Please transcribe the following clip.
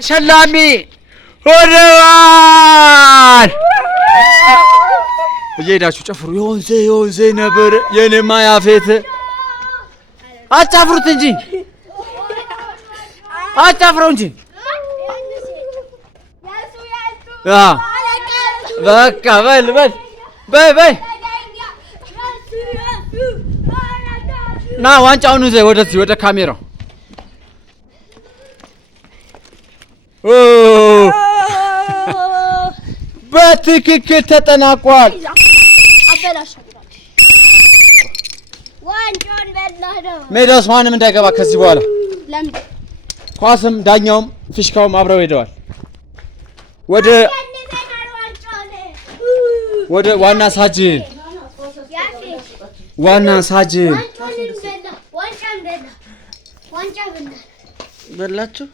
شلامي هرمان እየሄዳችሁ ጨፍሩ። ይሆን ዘይ ነበር የኔማ ያፌት አጫፍሩት እንጂ አጫፍረው እንጂ በቃ በል ና ዋንጫውን ዘይ ወደዚህ ወደ ካሜራው በትክክል ተጠናቋል። ሜዳውስ ማንም እንዳይገባ ከዚህ በኋላ ኳስም ዳኛውም ፊሽካውም አብረው ሄደዋል። ወደ ዋና ሳጅን በላችሁ።